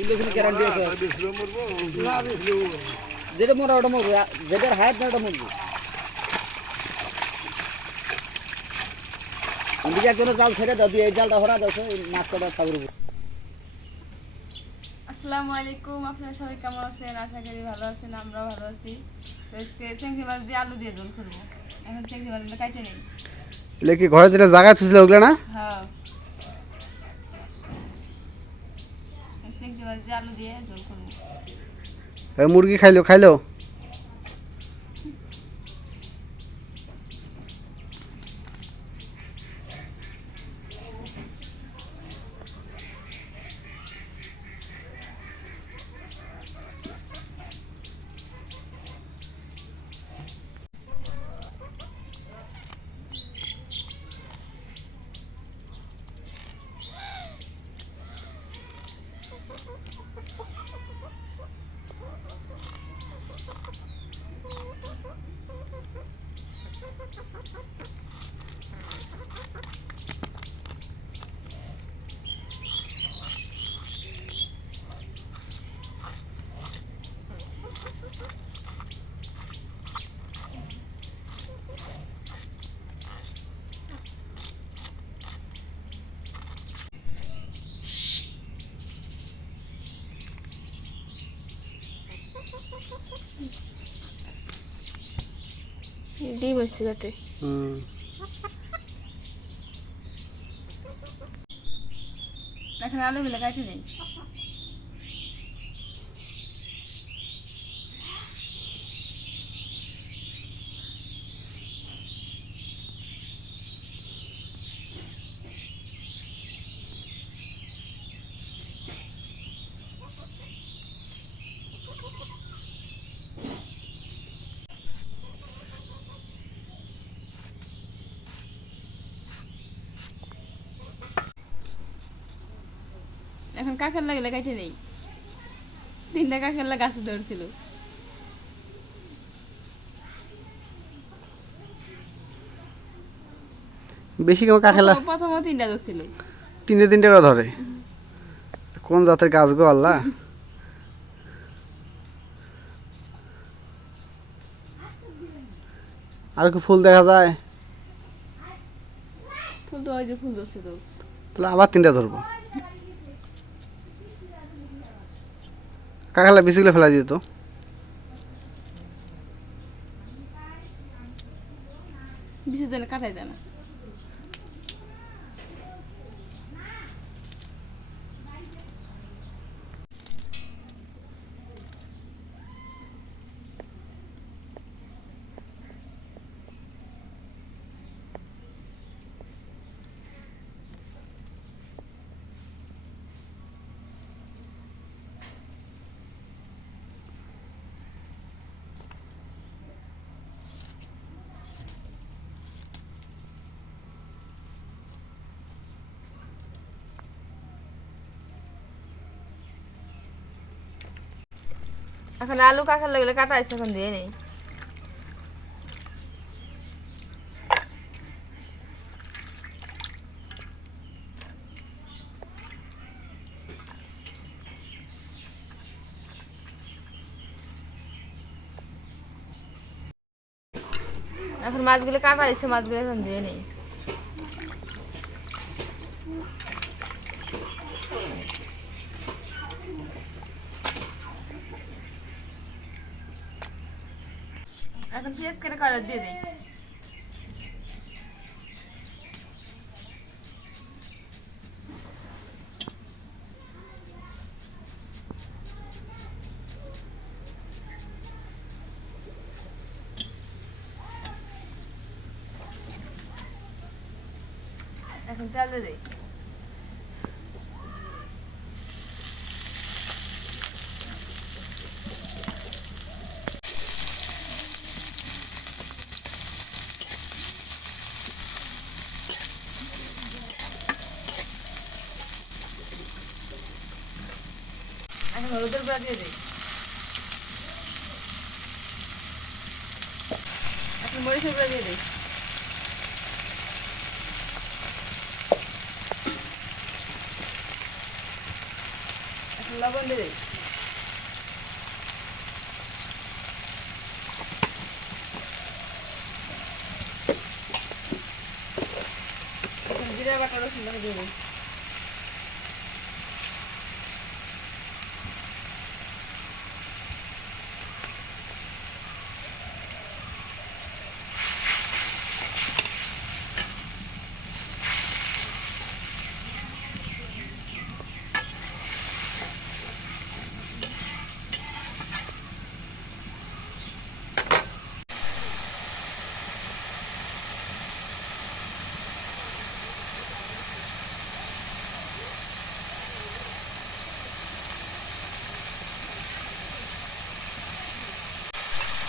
Kilo kilo guarantee আছে। যেটা মরা ওটা মরবো যেটার হায়াত না ওটা মরবো। ওদিকে একজনের জাল ছেড়ে দাও দিয়ে এই জালটা হরা দাও মাছ কটা খাবার আসসালামু আলাইকুম আপনারা সবাই কেমন আছেন? আশা করি ভালো আছেন আমরা ভালো আছি। তো আজকে চিংড়ি মাছ দিয়ে আলু দিয়ে করব। এখন চিংড়ি মাছগুলো কাটে নেই। এলে ঘরে যেটা জায়গা থুছিল ওগুলো না? হ্যাঁ চিংড়ি মাছ দিয়ে আলু দিয়ে ঝোল করব ওই মুরগি খাইলো খাইলো? ডিম হয়েছে কাটে হুম। আলু গুলো কাটে নেই এখন কাকের লাগলে কাটে নেই। তিনটা কাকের লাগা গাছে ধরছিল। বেশি কাঠেলা প্রথম- প্রথমে তিনটা ধরছিল। তিনটে তিনটে করে ধরে। কোন জাতের গাছ গো আল্লাহ? আর কি ফুল দেখা যায়। ফুল তো ওই যে ফুল ধরছে তো তাহলে আবার তিনটা ধরবো। কাকালা বিসিগুলো ফেলা দিত। বিশেষ দিনে কাটাই যায় না। এখন আলু কাকার লাগলে কাটা আছে এখন দিয়ে নেই। এখন মাছগুলো কাটা আছে মাছগুলো এখন দিয়ে নেই। এখন পেঁয়াজ কেটে কালার দিয়ে দিই এখন তেল দিয়ে দিই এখন হলুদের গুঁড়া দিয়ে দিই। এখন মরিচের গুঁড়া দিয়ে দিই। এখন লবণ দিয়ে দিই। জিরা বাটা রসুনটাকে দিয়ে দিই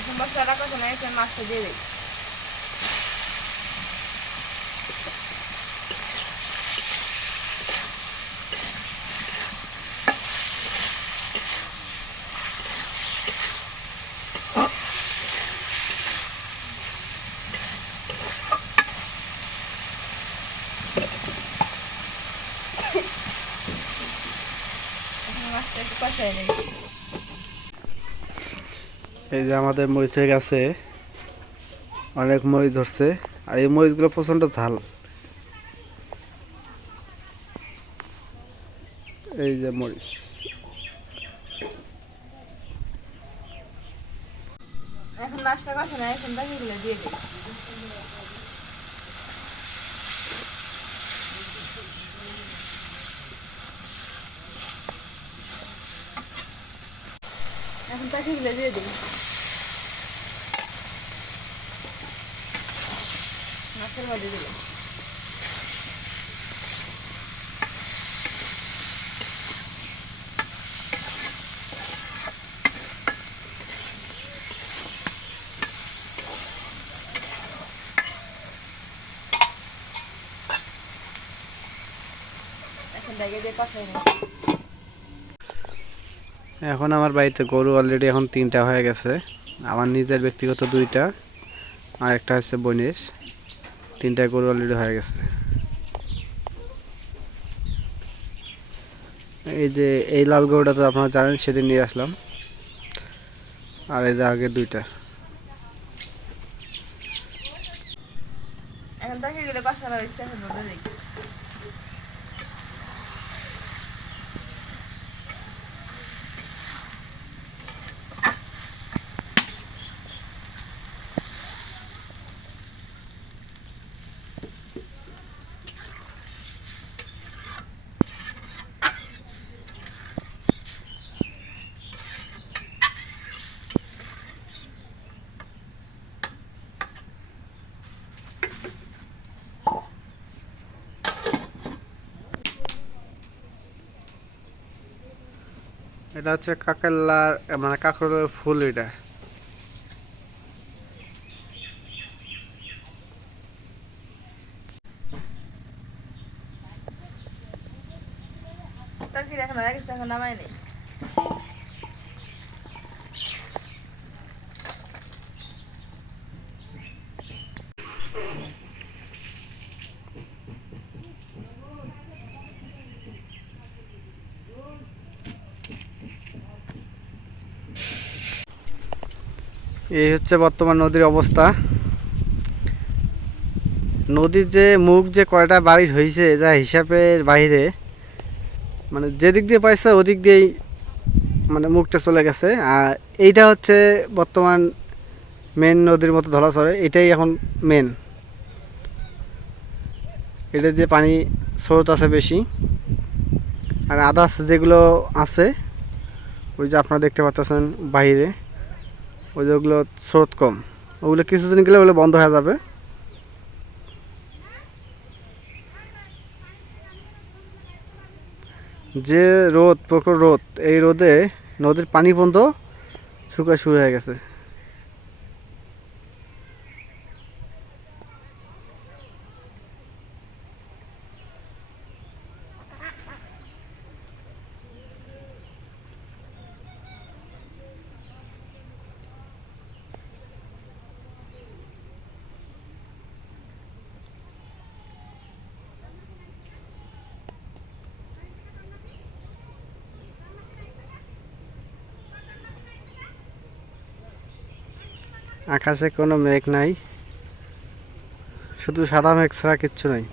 এখন মশলাটা কষে না এখন মাছটা দিয়ে দিই এখন মাছটা একটু কষাই নিই এই যে আমাদের মরিচের গাছে অনেক মরিচ ধরছে, আর এই মরিচগুলো প্রচণ্ড ঝাল। এই যে মরিচ। এখন মাছটা কষে না, এখন দিয়ে দিই। এখন বাকিগুলো দিয়ে দিই। মাছের মধ্যে দিলাম। এখন ব্যাগে দিয়ে কষাই নিই। এখন আমার বাড়িতে গরু অলরেডি এখন তিনটা হয়ে গেছে। আমার নিজের ব্যক্তিগত দুইটা, আর একটা হচ্ছে বনিস তিনটা গরু অলরেডি হয়ে গেছে। এই যে এই লাল গরুটা তো আপনারা জানেন, সেদিন নিয়ে আসলাম। আর এই যে আগে দুইটা। এখন বাকিগুলো কষানো হয়েছে এটা হচ্ছে কাকেল্লার মানে কাঁকরোলের ফুল এটা তরকারি এখন হয়ে গেছে এখন নামাই নেই এই হচ্ছে বর্তমান নদীর অবস্থা। নদীর যে মুখ যে কয়টা বাড়ি হয়েছে যা হিসাবের বাইরে মানে যেদিক দিয়ে পাইছে ওদিক দিয়েই মানে মুখটা চলে গেছে। আর এইটা হচ্ছে বর্তমান মেন নদীর মতো ধরা এটাই এখন মেন এটা দিয়ে পানি স্রোত আছে বেশি। আর আদার্স যেগুলো আছে, ওই যে আপনারা দেখতে পাচ্ছেন বাইরে ওই যে ওগুলো স্রোত কম। ওগুলো কিছুদিন গেলে ওগুলো বন্ধ হয়ে যাবে। যে রোদ, প্রখর রোদ, এই রোদে নদীর পানি বন্ধ শুকা শুরু হয়ে গেছে। আকাশে কোনো মেঘ নাই। শুধু সাদা মেঘ ছাড়া কিচ্ছু নাই।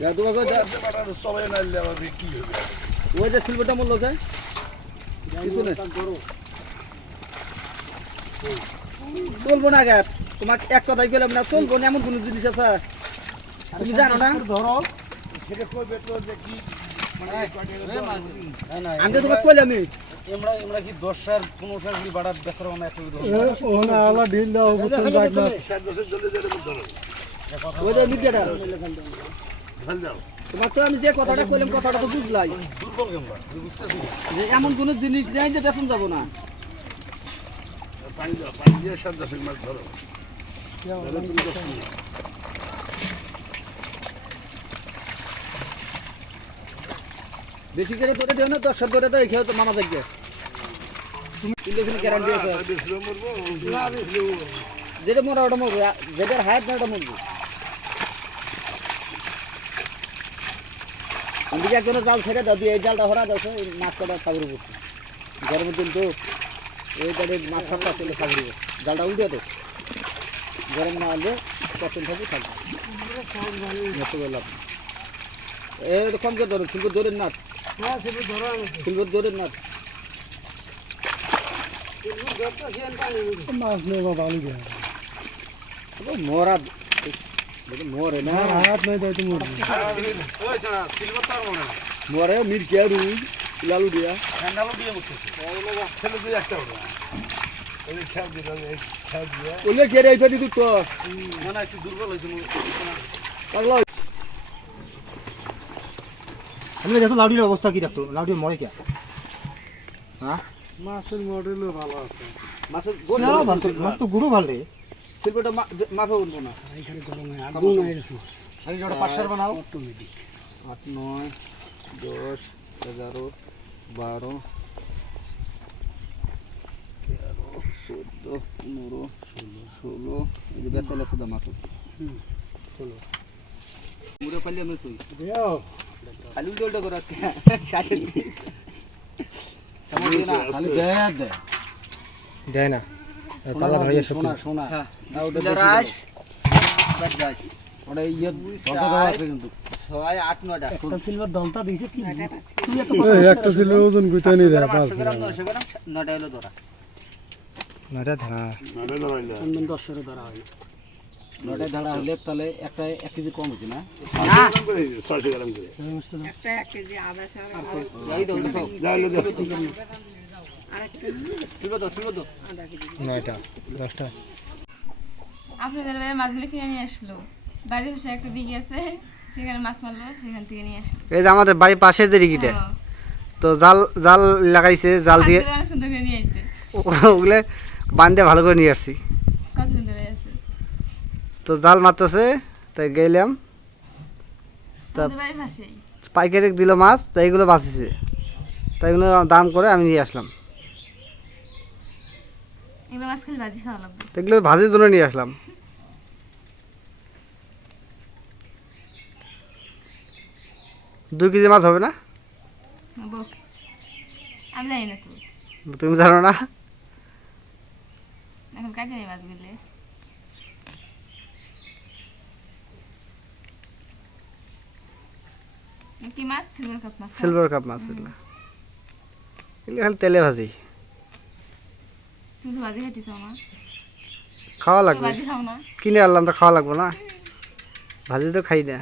যা তোমাকে ওই যে- ওই যে সিলভারটা মূল্য চলবো না গ্যাপ তোমাকে এক কথাই গেলাম না চলবো না এমন কোনো জিনিস আছে তুমি জানো না আমি তো তোমাকে কইলাম আমি। আমরা আমরা কি দশ সার পনেরো সার গুলি বাড়ার বেচার মানে একটা ওই যে মিডিয়াটা। তোমার তো আমি যে কথাটা কইলাম কথাটা তো বুঝলাই। দুর্বল কেমন তুমি বুঝতেছি? যে এমন কোনো জিনিস নেই যে বেতন যাব না। বেশি করে ধরে দিও না দশ ধরে তো খেয়ে তো মামা দেখবে। কিন্তু গ্যারান্টি আছে। যেটা মরা ওটা মরবো যেটার হায়াত না ওটা মরবো। আমি একজনের জাল ছেড়ে দাও দিয়ে এই জালটা হরা দাও মাছ কাটা খাবার উপর। গরমের দিন তো এই তাদের মাছ সাতটা চলে খাবার উপর। জালটা উঠে তো গরম না হলে কখন থাকি থাকবে। নষ্ট করলাম এই তো কম করে ধরুন শিল্প ধরেন না শিল্প ধরেন না মাছ নেবা ভালো দেয় মরা মরে না। নাই তাই তো মরে রুই লালু দিয়া হ্যান্ডালও দিয়ে উঠতেছে ওলে কেড়ে এইটা দিত তো না না একটু দুর্বল হয়েছে। আমি দেখো লাউডির অবস্থা কি দেখতো লাউডি মরে কে হ্যাঁ মাছের মডেলও ভালো আছে। মাছের মাছ তো গুরু ভালো রে শিল্পটা মাফে উঠবো না। আগে ওটা পাঁচ সার বানাও। আট নয় দশ এগারো বারো তেরো চোদ্দ পনেরো ষোলো ষোলো। এই যে বেতাল আছে দাম আছে ষোলো। মুড়ে পাইলে আমি তুই খালি উল্টো করে আজকে। খালি দেয় দেয়। দেয় না। পাল্লা ধরে রাস ওটা ইয়ে আছে কিন্তু। ছয় আট নয়টা। সিলভার দলটা দিয়েছে কি? একটা ওজন গুইতা নি রে পাঁচশো গ্রাম নয়শো গ্রাম নয়টা হলো ধরা। নটায় ধারা হলে তাহলে একটা এক কেজি কম হয়েছে না? আপনাদের ভাই মাছগুলো কিনে নিয়ে আসলো। বাড়ির পাশে একটা দিঘি আছে সেখানে মাছ মারলো সেখান থেকে নিয়ে আসলো। এই যে আমাদের বাড়ির পাশে যে রিগিটা হ্যাঁ। তো জাল জাল লাগাইছে জাল দিয়ে ওগুলো বান্ধে ভালো করে নিয়ে আসছি। তো জাল মারতেছে তাই গেলাম। পাইকারি দিল মাছ তাই এগুলো বাঁচিছে। তাই এগুলো দাম করে আমি নিয়ে আসলাম। এগুলো ভাজির জন্য নিয়ে আসলাম। দুই কেজি মাছ হবে না? তুমি জানো না? এখন কাটে মাছগুলো। কি মাছ? সিলভার কাপ মাছ সিলভার কাপ মাছ এগুলো। এগুলো খালি তেলে ভাজি। তুমি তো ভাজি খাইতেছো না খাওয়া লাগবে। কিনে আনলাম তো খাওয়া লাগবে না। ভাজি তো খাই না।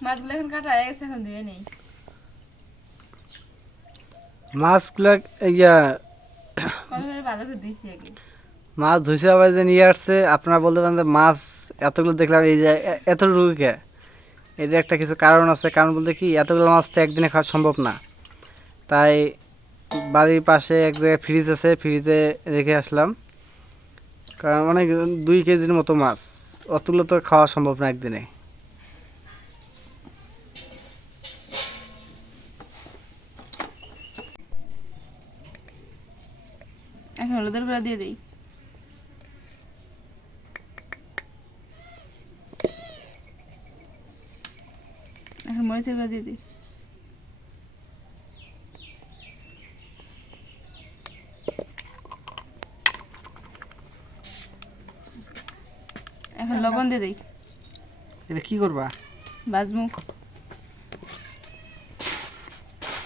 মাছগুলো এখন কাটা হয়ে গেছে এখন দিয়ে নেই। মাছগুলো ইয়া ভালো করে দিয়েছি আগে। মাছ ধুইছে আবার যে নিয়ে আসছে আপনারা বলতে পারেন যে মাছ এতগুলো দেখলাম এই যে এ- এতটুকু কে এর একটা কিছু কারণ আছে কারণ বলতে কি এতগুলো মাছ তো একদিনে খাওয়া সম্ভব না। তাই বাড়ির পাশে এক জায়গায় ফ্রিজ আছে ফ্রিজে রেখে আসলাম। কারণ অনেক দুই কেজির মতো মাছ অতগুলো তো খাওয়া সম্ভব না একদিনে এখন হলুদের গুঁড়া দিয়ে দিই। এখন মরিচের গুঁড়া দিয়ে দিই। এখন লবণ দিয়ে দিই। এটা কি করবা? বাজমু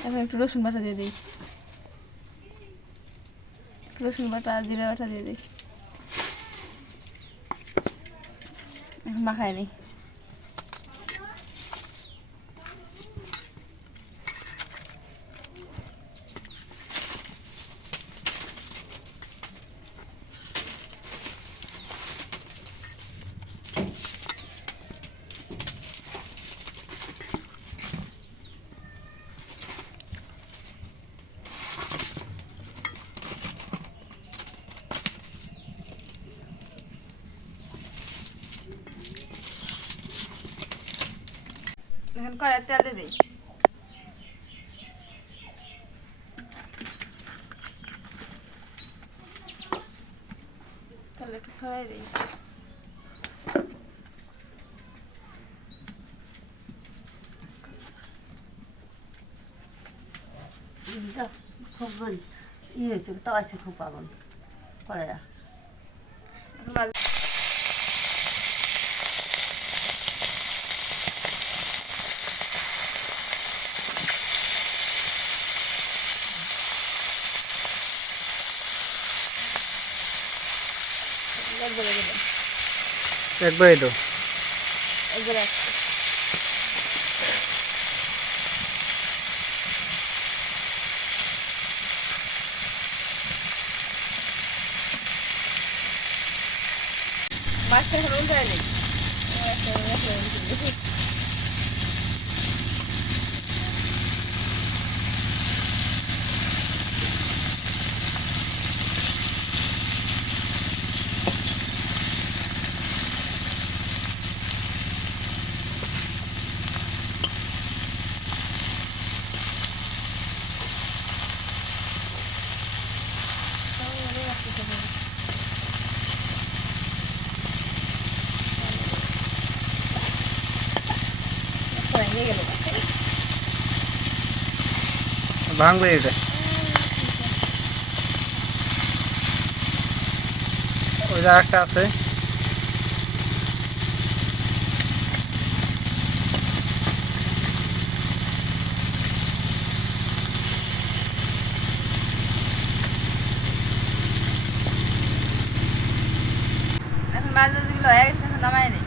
এখন একটু রসুন বাটা দিয়ে দিই। রসুন বাটা জিরা বাটা দিয়ে দিই। মাখাই নিই কড়াই তেল দিই তাহলে একটু ছড়াই দিই খুব ই হয়েছে, তো আছে খুব পাগল। করে Як вийду? Зрештою. ভাঙবে এটা ওই যে আরেকটা আছে। যেগুলো হয়ে গেছে নামাই নেই।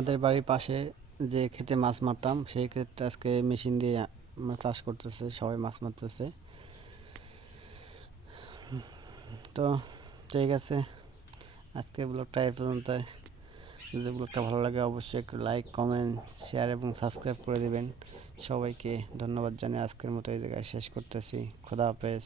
আমাদের বাড়ির পাশে যে খেতে মাছ মারতাম, সেই ক্ষেত্রে আজকে মেশিন দিয়ে চাষ করতেছে, সবাই মাছ মারতেছে। তো, ঠিক আছে। আজকে ব্লগটা এই পর্যন্ত যদি ব্লগটা ভালো লাগে, অবশ্যই একটু লাইক কমেন্ট শেয়ার এবং সাবস্ক্রাইব করে দেবেন। সবাইকে ধন্যবাদ জানিয়ে আজকের মতো এই জায়গায় শেষ করতেছি। খোদা হাফেজ।